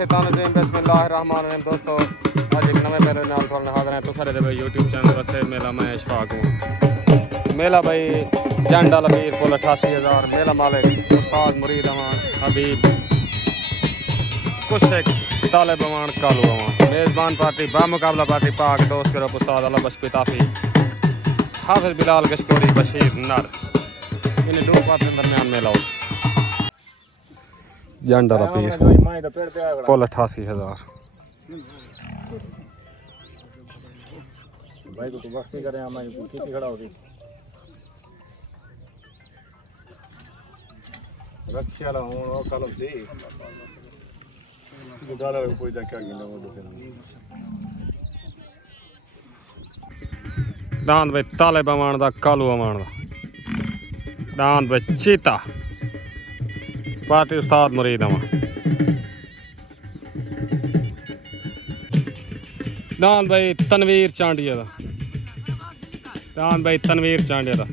शैतानुर्रजीम बिस्मिल्लाहिर्रहमानिर्रहीम। दोस्तों आज एक नवे मेले नाल थोड़े हाजिर हैं। तो सारे भाई यूट्यूब चैनल वैसे मेला मैं इशफाक हूँ। मेला भाई जंडा लबीर कुल 88,000 मेला मालिक उस्ताद मुरीद अमान हबीब कुशेक तालिब अमान कालू अमान मेज़बान पार्टी बामुकाबला पार्टी पाक दोस्त करो उस्ताद अल्लाह बश पिताफी हाफिज बिलाल गश्कोरी बशीर नर इन दो पार्टी दरमियान मेला हो जंडा लबीर कुल 88,000 भाई तो वक्त नहीं करें हमारी कितनी खड़ा होती रक्षा वाला हूं और कल से गुदाला कोई जा क्या गिना वो तो दांद भाई तालिब अमान दा कालू अमान दा दांद भाई चीता पार्टी उस्ताद मुरीद अमान दांद भाई तनवीर चांडिया दा दांद भाई तनवीर चांडिया दा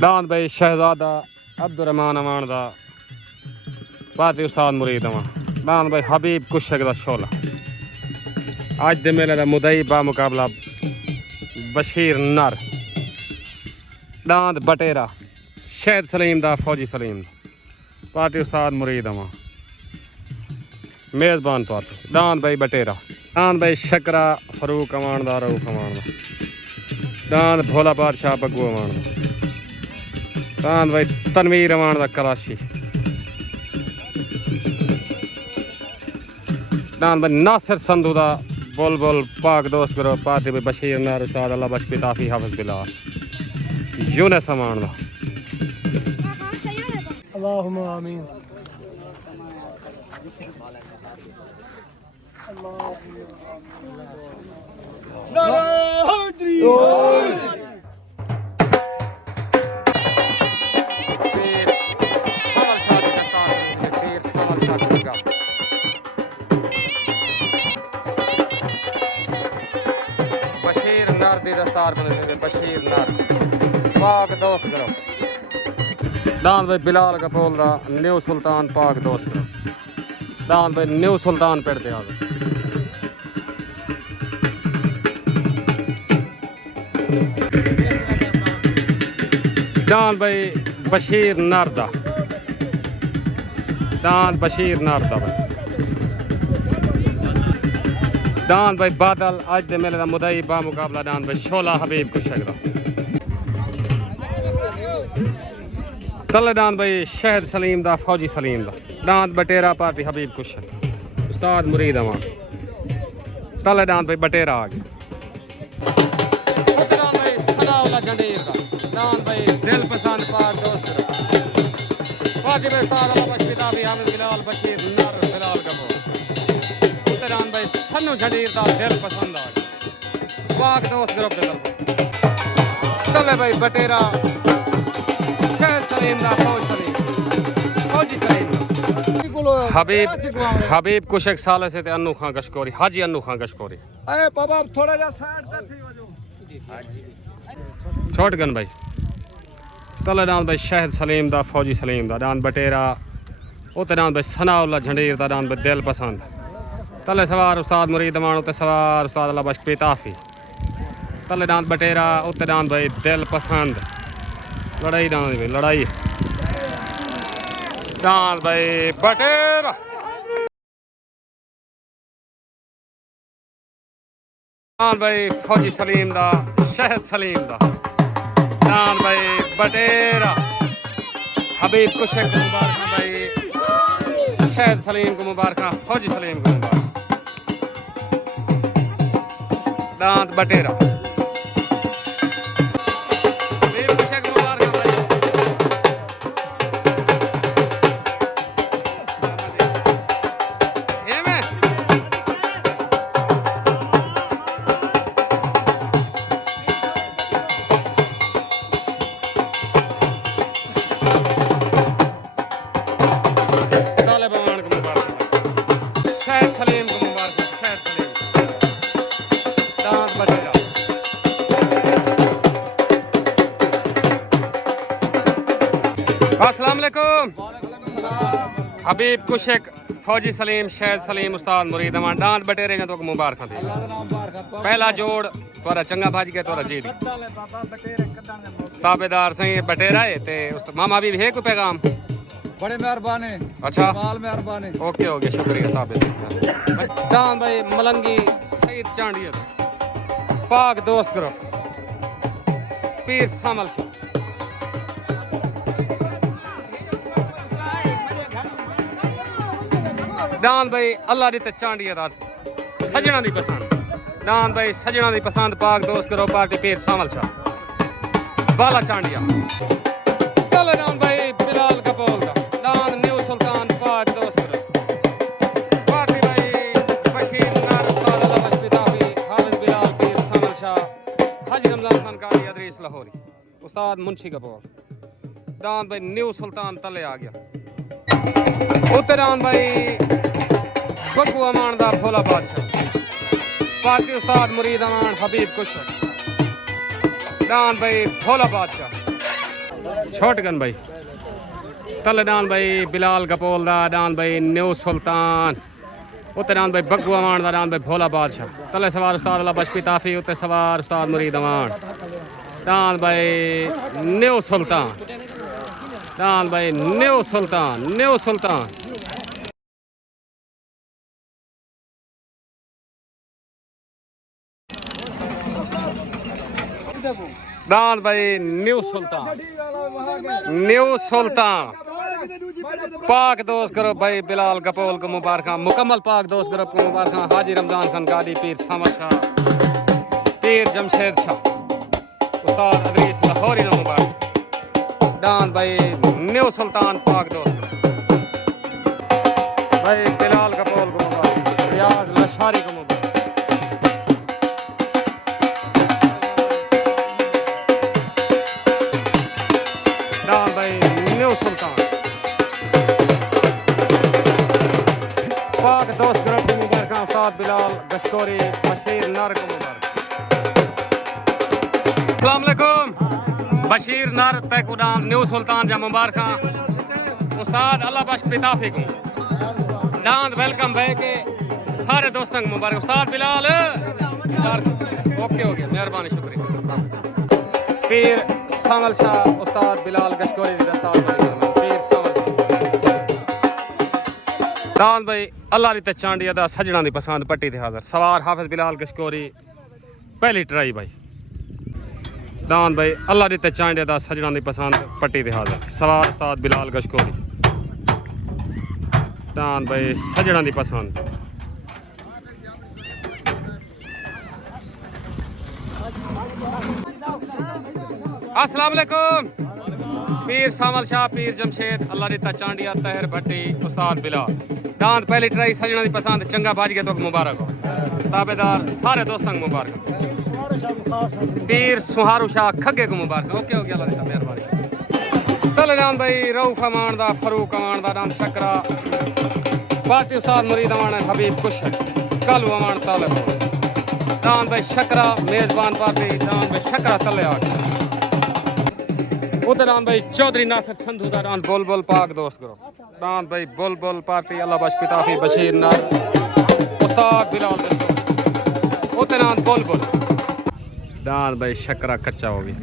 दांद भाई शहजादा अब्दुर्रहमान अमान दा पार्टी उस्ताद मुरीद अमान दांद भाई हबीब कुशक दा शोला अज दे मेले दा मुदई बा मुकाबला बशीर नर दांद बटेरा शहद सलीम दा फौजी सलीम पार्टी उस्ताद मुरीद अमान मेज़बान पार्टी दांद भाई बटेरा दांद भाई शकरा फरूक अमान दा रऊफ अमान दा दांद भोला बादशाह बग्गू अमान दा दांद भाई तनवीर अमान दा कराची दांद भाई नासिर संधू दा बुलबुल पाक दोस्त करो पार्टी भाई बशीर नर उस्ताद अल्लाह बश पिताफी हाफिज बिलाल यूनुस अमान दा अल्लाहुम्मा आमीन। बशीर नर दी दस्तार बने बशीर नर पाक दोस्त करो दांद भाई बिलाल कपूर दा न्यू सुल्तान पाक दोस्त करो दांद भाई न्यू सुल्तान पेड़ दे आगे दांद भाई बशीर नर दा दांद बशीर नर दा भाई दांद भाई बादल अज दे मेले दा मुदई बा मुकाबला दांद भाई शोला हबीब कुशक दा तले दांद भाई शहद सलीम दा फौजी सलीम दा दांद बटेरा पार्टी हबीब कुशक उस्ताद मुरीद अमान तले दांद भाई बटेरा आ गया दांद भाई सनाउल्ला जंडीर दा दांद भाई दिल पसंद पाक दोस्त पार्टी में उस्ताद अल्लाह बश पिताफी हाफिज बिलाल बशीर नर बिलाल कपूर दांद भाई सन्नू जंडीर दा दिल पसंद आ गया पाक दोस्त ग्रुप दे तरफ तले भाई बटेरा हबीब कुशक साले से अनु खां कशकोरी हाजी अनु खां कशकोरी अरे बाबा थोड़ा जा साइड पे वजो छोट गन भाई तले दांद भाई शहद सलीम दा फौजी सलीम दा दांद बटेरा उते दांद भाई सनाउल्ला झंडीर दा दांद भाई दिल पसंद तले सवार उस्ताद मुरीद अमान उते सवार उस्ताद अल्लाह बश पिताफी तले दांद बटेरा उते दांद भाई दिल पसंद लड़ाई दांद भाई लड़ाई दांद भाई बटेरा दांद भाई फौजी सलीम दा शहद सलीम दा दांद भाई बटेरा हबीब कुशक को मुबारक भाई शहद सलीम को मुबारक फौजी सलीम को मुबारक दांद बटेरा सलीम को मुबारक शहद सलीम दांत बटेरा अस्सलाम वालेकुम। हबीब कुशक फौजी सलीम शहद सलीम उस्ताद मुरीद अमान डांट बटेरे तो मुबारक थे। पहला जोड़ थोड़ा चंगा भज गया थोड़ा जी ताबेदार सही बटेरा है ते मामा भी है कोई पैगाम बड़े मेहरबानी। अच्छा मेहरबानी। ओके हो गया शुक्रिया ताबेदार। डांट भाई मलंगी सईद चांडिया पाक दोस्त करो पीर सामल से डांद भाई अल्लाह दी ते चांडिया दा सजना दी पसंद डांद भाई सजना दी पसंद पाक दोस्त करो पार्टी पीर सामल शाह बाला चांडिया चल डांद भाई बिलाल कपोल दा डांद न्यू सुल्तान पाक दोस्त करो पार्टी भाई बशीर नार ताला बशबिताफी हाफिज बिलाल पीर सामल शाह हाजी रमजान खान कारी अदरीस लाहौरी उस्ताद मुंशी कपोल डांद भाई न्यू सुल्तान तले आ गया उत्तरान भाई बग्गू अमान दा भोला बादशाह पाकी उस्ताद मुरीद अमान हबीब कुशक डान भाई भोला बादशाह छोटगन भाई तल डान भाई बिलाल कपोल दा डान भाई न्यू सुल्तान उत्ते डान भाई बग्गू अमान दा डान भाई भोला बादशाह तले सवार उस्ताद अल्लाह बशपी ताफी उत्ते सवार उस्ताद मुरीद अमान डान भाई न्यू सुल्तान डान भाई न्यू सुल्तान डान भाई न्यू सुल्तान पाक दोस्त करो भाई बिलाल कपोल को मुबारक मुकम्मल पाक दोस्त करो को मुबारक हाजी रमजान खान गादी पीर सामल शाह पीर जमशेद शाह उस्ताद अदरीस लाहौरी को मुबारक डान भाई न्यू सुल्तान पाक दोस्त भाई बिलाल कपोल को मुबारक रियाज लशारी को मुबारक डान भाई न्यू सुल्तान पाक दोस्त ग्रुप को मुबारक उस्ताद बिलाल गश्कोरी बशीर नार को मुबारक अस्सलाम वालेकुम बशीर नार तक उड़ान न्यू सुल्तान जा मुबारक उस्ताद अल्लाह बख्श पिताफी को डांद वेलकम भाई के सारे दोस्तों को मुबारक उस्ताद बिलाल ओके हो गया मेहरबानी शुक्रिया पीर सामल शाह उस्ताद बिलाल गश्कोरी दी दस्तार पीर सामल शाह डांद भाई अल्लाह दी ते चांडिया दा सजना दी पसंद पट्टी ते हाजिर सवार हाफिज बिलाल गश्कोरी पहली ट्राई भाई डांद भाई अल्लाह दी ते चांडिया दा सजना दी पसंद पट्टी ते हाजिर सवार उस्ताद बिलाल गश्कोरी डांद भाई सजना दी पसंद अस्सलाम वालेकुम पीर सामल शाह पीर जमशेद अल्लाह दी चांडिया तहर भट्टी उस्ताद बिलाल डांद पहली ट्राई सजना दी पसंद चंगा बाज गया तो मुबारक हो ताबेदार सारे दोस्तों को मुबारक पीर सुहारू शाह खग्गे को मुबारक ओके हो गया अल्लाह दी मेहरबानी तले डांद भाई रऊफ अमान दा फरूक अमान दा डांद शकरा पार्टी उस्ताद मुरीद अमान हबीब कुशक कलू अमान तालब डांद भाई शकरा मेजबान पार्टी डांद भाई शकरा तले आ गया उधर भाई चौधरी नासिर संधू दा डांद बोल बोल पाक दोस्त करो डांद भाई बोल बोल पार्टी अल्लाह बख्श पिताफी बशीर नार उस्ताद बिलाल दोस्त उधर बोल बोल डांद भाई शकरा कच्चा हो गया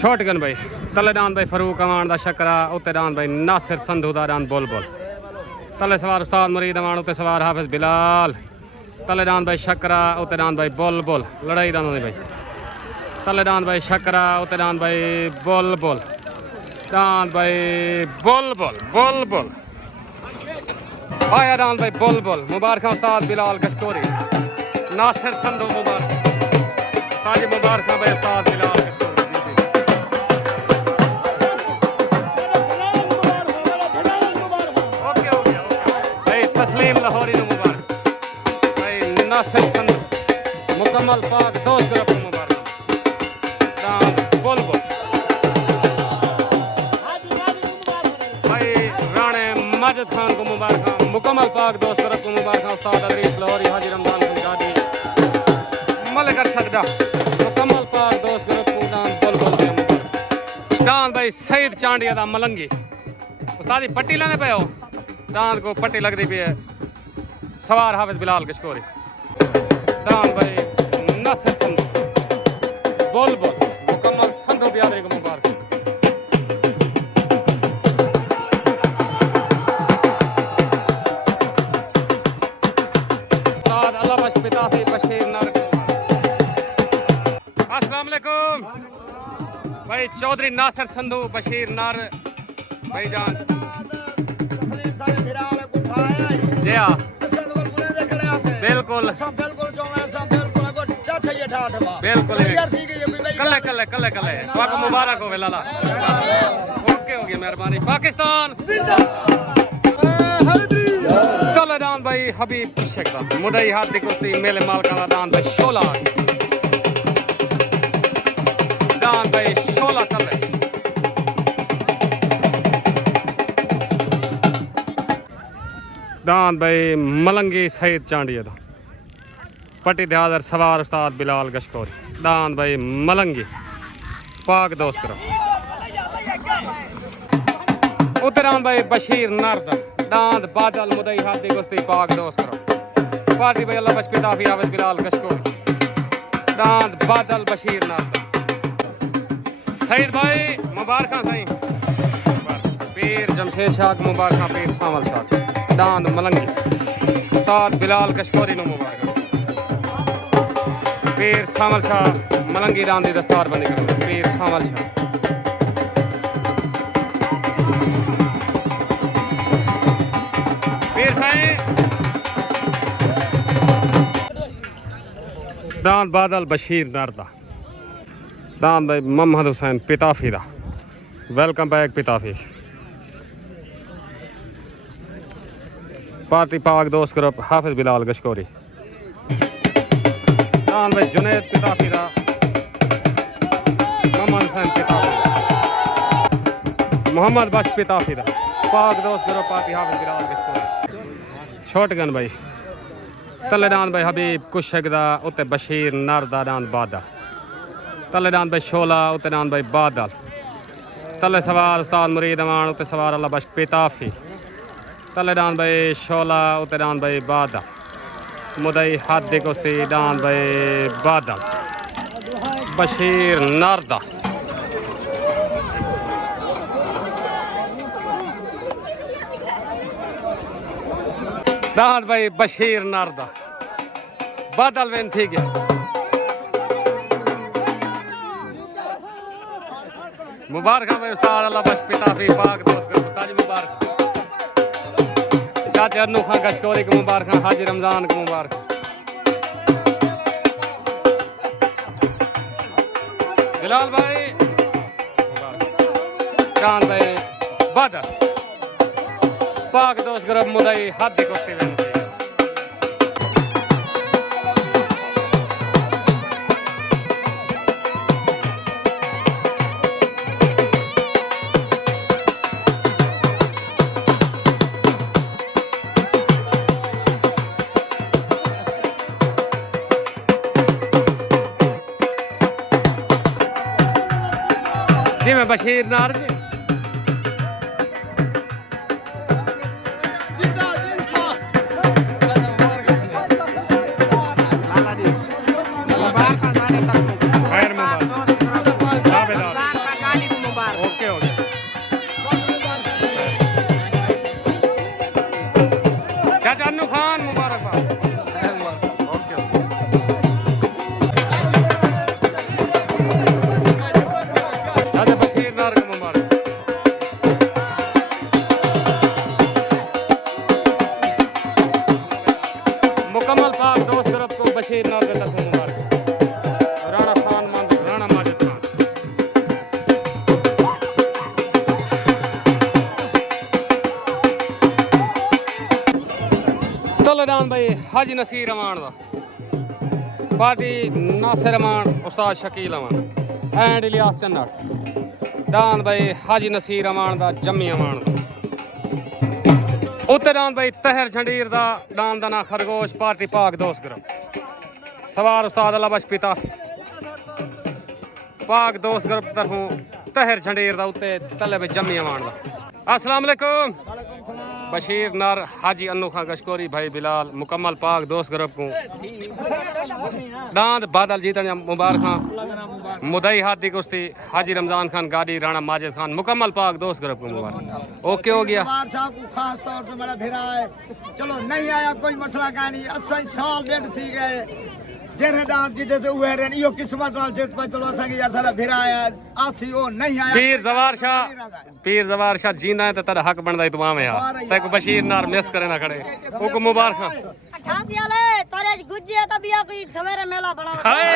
छोटगन भाई तले डांद भाई फरूक अमान दा शकरा उत्ते डांद भाई नासिर संधू दा डांद बोल बोल तले सवार उस्ताद मुरीद अमान उत्ते सवार हाफिज बिलाल तले डांद भाई शकरा उत्ते डांद भाई बोल बोल लड़ाई डांद भाई तले डांद भाई शकरा उत्ते डांद भाई बोल बोल डांद भाई बोल बोल आया डांद भाई बोल बोल मुबारक उस्ताद बिलाल गश्कोरी नासिर संधू मुबारक ताजी मुबारक भाई उस्ताद बिलाल तस्लीम लाहौरी ने मुबारक भाई नासिर संधू मुकम्मल पाक दोस्त ग्रुप मुबारक माजिद खान को मुबारक, मुकम्मल पाक दोस्त तरफ को मुबारक, उस्ताद अदरीस लाहौरी, हाजी रमजान गुलजारी, मलिक अरशद डा मुकम्मल पाक दोस्त तरफ को दान बुलबुल दे मुबारक। दान भाई सईद चांडिया दा मलंगी उस्ताद जी पट्टी लाने पे हो, दान को पट्टी लगती भी है, सवार हाफिज बिलाल कशकोरी। दान भाई नासिर संधू बुलबुल मुकम्मल संधू बियादरी को मुबारक। भाई चौधरी नासिर संधू बशीर नार भाईजान जी हाँ बिल्कुल बिल्कुल कल्ले कल्ले कल्ले कल्ले आपको मुबारक हो लाला। ओके हो गया मेहरबानी। पाकिस्तान चलो दान भाई हबीब कुशक दा मुदई हाथ दी कुश्ती मेले मालका दा दान भाई 16 दान भाई 16 कल्ले। दान भाई मलंगी सईद चांडिया दा पट्टी दहादर सवार उस्ताद बिलाल गशकोरी। दान भाई मलंगी पाक दोस्त करो उत्तरान भाई बशीर नारदा दांद बादल मुदई हाथी कुश्ती पाक दोस्त करो पार्टी भाई अल्लाह बशपी ताफी हाफिज बिलाल गशकोरी। दांद बादल बशीर नारदा सईद भाई मुबारक साईं पीर जमशेद शाह मुबारक पीर सामल शाह। दांद मलंगी उस्ताद बिलाल कशकोरी नो मुबारक पीर सामल शाह मलंगी दान दी दस्तार बंदी करो पीर सामल शाह। पीर साईं दान बादल बशीर नारदा। दान भाई मोहम्मद हुसैन पिताफी दा वेलकम बैक पिताफी। पार्टी पाक दोस्त ग्रुप हाफिज बिलाल गशकोरी। दान भाई जुनेद पिताफी दा मोहम्मद हुसैन पिताफी मोहम्मद बश पिताफी दा पाक दोस्त ग्रुप पार्टी हाफिज बिलाल गशकोरी। छोटगन भाई तले दान भाई हबीब कुशक दा उत्ते बशीर नारदा दान बादल तले दान भाई शोला उत्ते दान भाई बादल तले सवार उस्ताद मुरीद अमान उत्ते सवार अल्लाह बश पिताफी तले दान भाई शोला उत्ते दान भाई बादल मुदई हाथ दी कुश्ती दान भाई बादल बशीर नारदा। दान भाई बशीर नारदा बादल वेन ठीक है। मुबारक भाई उस्ताद अल्लाह बश पिताफी पाक दोस्त उस्ताद जी मुबारक। चाचा अन्नू खान गशकोरी को मुबारक हाजी रमजान को मुबारक। बिलाल भाई चांद भाई बादल पाक दोस्त ग्रुप मुदई हाथ दी कुश्ती वेन जी मैं बशीर नार जी ओके हो गया। चाचा अन्नू खान मुबारकबाद ओके चाचा बशीर नार को मुबारक। मुकम्मल पाक दोस्त तरफ को बशीर नार की तरफ मुबारक। राणा खान राणा माजिद खान तलेदान भाई हाजी नसीर अमान दा party Nasir Aman Ustad Shakeel Aman and Ilyas चन्नड़। दान भाई हाजी नसीर अमान दा जम्मी अमान दा उत्ते डांद भाई तहर झंडीर दा डांद दा ना खरगोश पार्टी पाक दोस्त ग्रुप सवार उस्ताद अल्लाह बख्श पिता पाक दोस्त ग्रुप तरफों तहर झंडीर दा उत्ते तले पे जम्मी अवान दा अस्सलाम वालेकुम बशीर नार हाजी अन्नू खां कशकोरी भाई बिलाल मुकम्मल पाक दोस्त ग्रुप को डांद बादल जीतन मुबारक मुदई हाथी कुश्ती हाजी रमजान खान गाड़ी राणा माजिद खान मुकम्मल पाक दोस्त ग्रुप को मुबारक। ओके हो गया खास तौर से मेरा भिरा है। चलो नहीं आया कोई मसला का नहीं 80 साल डेढ़ थी गए जेरे दान की जैसे हुए रे यो किस्मत वाल जेत पर चलो असा यार सारा भिरा आया आसी ओ नहीं आया पीर जवार शाह जीना है तो तेरा हक बनदा इतमाम है यार तक बशीर नार मिस करे ना खड़े ओको मुबारक ठाक याले तारे गुज्जे तबिया कोई सवेरे मेला बड़ा हाय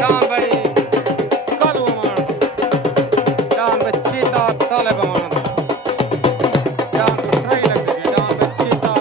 जान भाई कालू अमान जान बच्ची ता ताले बमान जान ट्राई लग गई जान बच्ची ता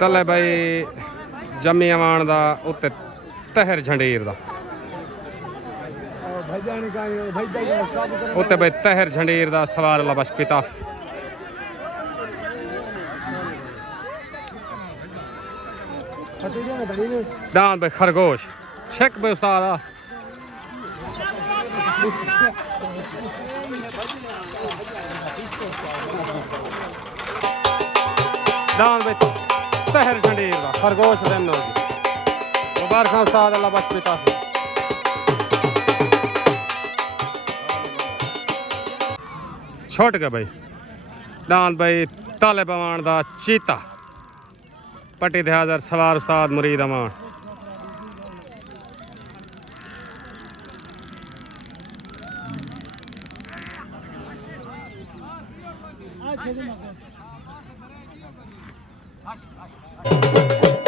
तले भाई जम्मी अवान दा उत्ते तहर झंडीर दा उत्ते भाई तहर झंडीर दा सवार अल्लाह बख्श पिता डांद भाई खरगोश छक भाई उस्ताद डांद भाई तहर झंडीर दा खरगोश देन होगी मुबारक उस्ताद अल्लाह बख्श पिता छोट गया भाई डांद भाई ताले पवान दा चीता पट्टी दहाजर सवार उस्ताद मुरीद अमान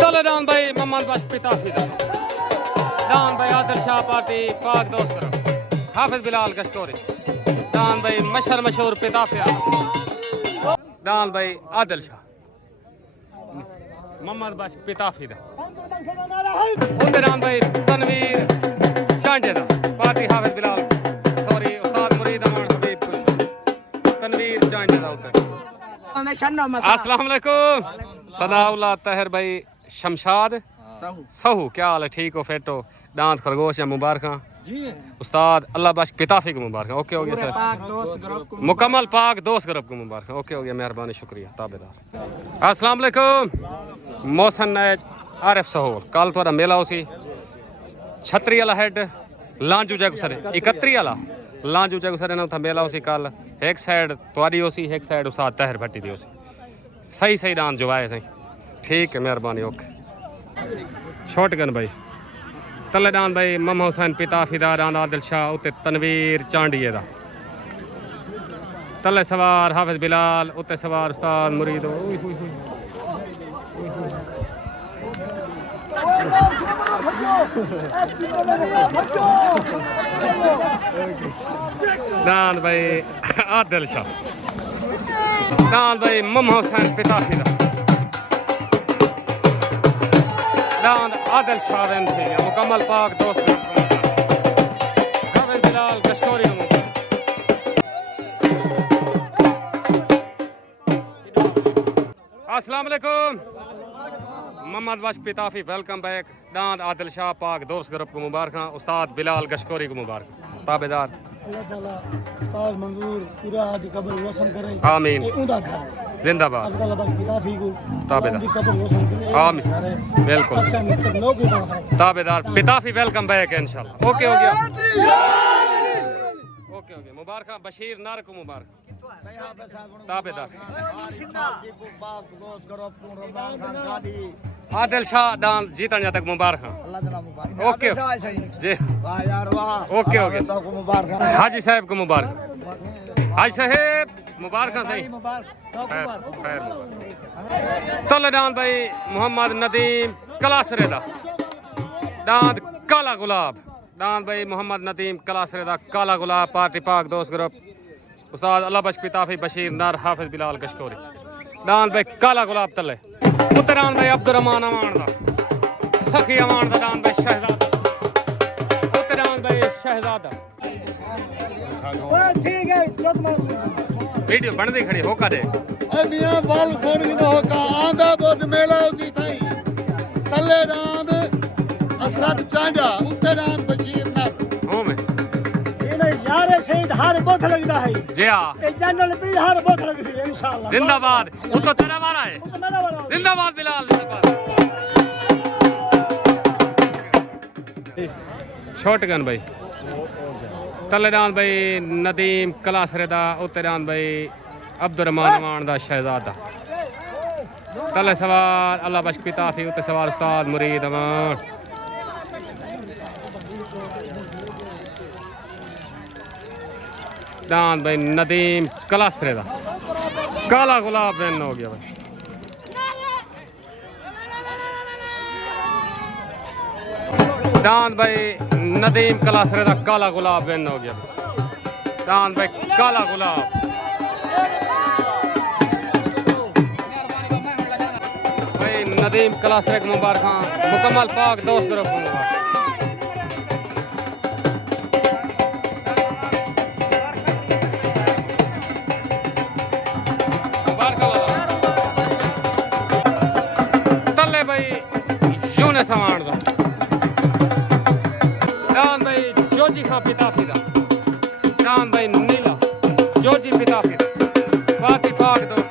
तले डांद भाई मोहम्मद बख्श पिता फिदा डांद भाई आदिल शाह पार्टी पाक दोस्त ग्रुप हाफिज बिलाल कशकोरी डांद भाई मशहूर पिता फिदा डांद भाई आदिल शाह मोहम्मद बख्श पिता फिदा उनके डांद भाई तनवीर चांडे दा पार्टी हाफिज बिलाल सॉरी उस्ताद मुरीद अमान हबीब खुश तनवीर चांडे दा उधर अस्सलाम वालेकुम सदाउल्लाह तहर भाई शमशाद सहू क्या हाल है ठीक हो फिट हो दांत खरगोश या मुबारक जी उस्ताद अल्लाह बख्श पिताफी को मुबारक ओके हो गया सर मुकम्मल पाक दोस्त ग्रुप को मुबारक ओके हो गया मेहरबानी शुक्रिया ताबेदार अस्सलाम वालेकुम मोहसन नैज आरिफ सहूल कल थोड़ा मेला उसी छतरी वाला हेड लांजू जग सर 31 वाला लांजू जग सर ना मेला उसी कल एक साइड तुआरी उसी एक साइड उस्ताद तहर भट्टी दी उसी सही सही डांस जो आए सही ठीक है मेहरबानी ओके छोट गन भाई तले डांद भाई मम हुसैन पिता फिदा डांद आदिल शाह उत्ते तनवीर चांडिये दा तले सवार हाफिज बिलाल उत्ते सवार उस्ताद मुरीद डांद भाई आदिल शाह डांद भाई मम हुसैन पिता फिदा डांद आदिल शाह वेन थे मुकम्मल पाक दोस्त हाफिज बिलाल कशकोरी अस्सलाम वालेकुम मोहम्मद बख्श पिताफी वेलकम बैक डांद आदिल शाह पाक दोस्त ग्रुप को मुबारक उस्ताद बिलाल कशकोरी को मुबारक ताबेदार अल्लाह ताला उस्ताद मंजूर पूरा आज कब्र रोशन करे आमीन उनका घर है जिंदाबाद अल्लाह ताला पिताफी को ताबेदार कब्र रोशन करे आमीन बिल्कुल ताबेदार पिताफी वेलकम बैक इंशाल्लाह ओके हो गया ओके हो गया मुबारक बशीर नार को मुबारक ताबेदार आदिल शाह डांस जीतन तक मुबारक ओके जी ओके हो गया हाजी साहब को मुबारक हाजी साहब मुबारक सही खैर तले डांस भाई मोहम्मद नदीम कलासरे दा दांद काला गुलाब दांद भाई मोहम्मद नदीम कलासरे दा काला गुलाब पार्टी पाक दोस्त ग्रुप उस्ताद अल्लाह बख्श पिताफी बशीर नार हाफिज बिलाल कशकोरी दांद भाई काला गुलाब तले उत्तरान भाई अब्दुर्रहमान अमान दा सखी अमान दा दांद भाई शहजादा उत्तरान भाई शहजादा ठीक है वीडियो बन दी खड़ी होका दे ए मियां वाल सुन ही न होका आंदा बुध मेला उसी थाई तले डांद असद चांडा उत्ते डांद बशीर नर हो में ये नहीं यार शहीद हर बहुत लगता है जी हां ये जनरल भी हर बहुत लगती है इंशाल्लाह जिंदाबाद वो तो तेरा वाला है तो मेरा वाला जिंदाबाद बिलाल जिंदाबाद शॉटगन भाई तलेदान भाई नदीम कलासरे दा उत्तेदान भाई अब्दुर्रहमान अमान दा शहजादा तले सवाल अल्लाह बख्श पिताफी उत्ते सवाल उस्ताद मुरीद अमान दान भाई नदीम कलासरे दा काला गुलाब बैन हो गया भाई दान भाई नदीम कलासरे दा काला गुलाब बैन हो गया दान भाई काला गुलाब भाई नदीम कलासरे के मुबारक मुकम्मल पाक दोस्त ग्रुप तले भाई यूने समान दा दान भाई जोजी खां पिताफी दा दान भाई नीला जोजी पिताफी दा पार्टी पाक दोस्त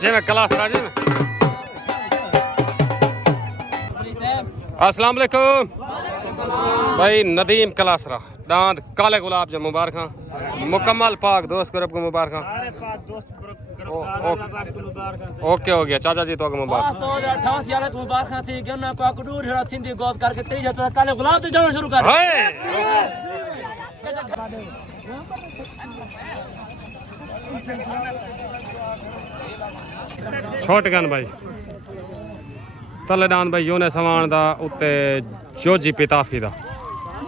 जी मैं क्लास राजी में अस्सलाम वालेकुम भाई नदीम कलासरा दांत काले गुलाब जो मुबारक मुकम्मल पाक दोस्त ग्रुप को मुबारक ओके हो गया चाचा जी तो मुबारक काले गुलाब तो जाना शुरू कर शॉटगन भाई तलेदान भाई यूने समान दा उत्ते जोजी पिताफी दा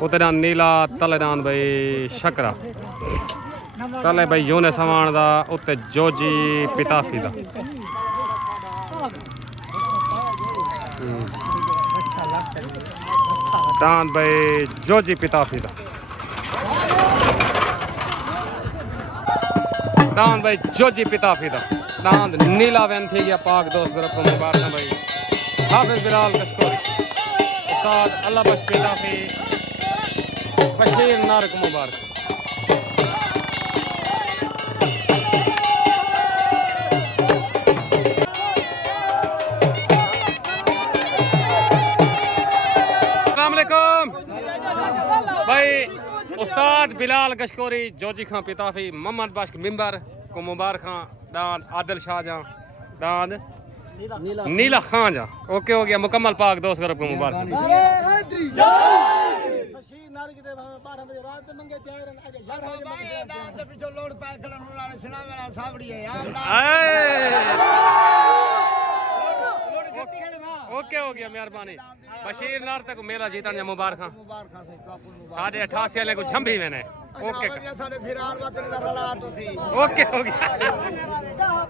उत्ते दान नीला तलेदान भाई शकरा तले भाई यूने समान दा उत्ते जोजी पिताफी दा दान भाई जोजी पिताफी दा दान भाई जोजी पिताफी दा दान नीला वैन थी गया पाक दोस्त ग्रुप को मुबारक भाई हाफिज बिलाल कशकोरी उस्ताद अल्लाह बख्श पिताफी बशीर नार को मुबारक अस्सलाम वालेकुम भाई उस्ताद बिलाल कशकोरी जोजी खां पिताफी मोहम्मद बख्श मिंबर को मुबारक दान आदिल शाह जा दान नीला खान जा ओके हो गया मुकम्मल पाक दोस्त ग्रुप को मुबारक ओके हो गया मेहरबानी बशीर नार तक मेला जीतन जा मुबारक साढ़े 88 वाले को झंभी मैंने ओके साडे फिरान वाते दा रला आटो सी ओके हो गया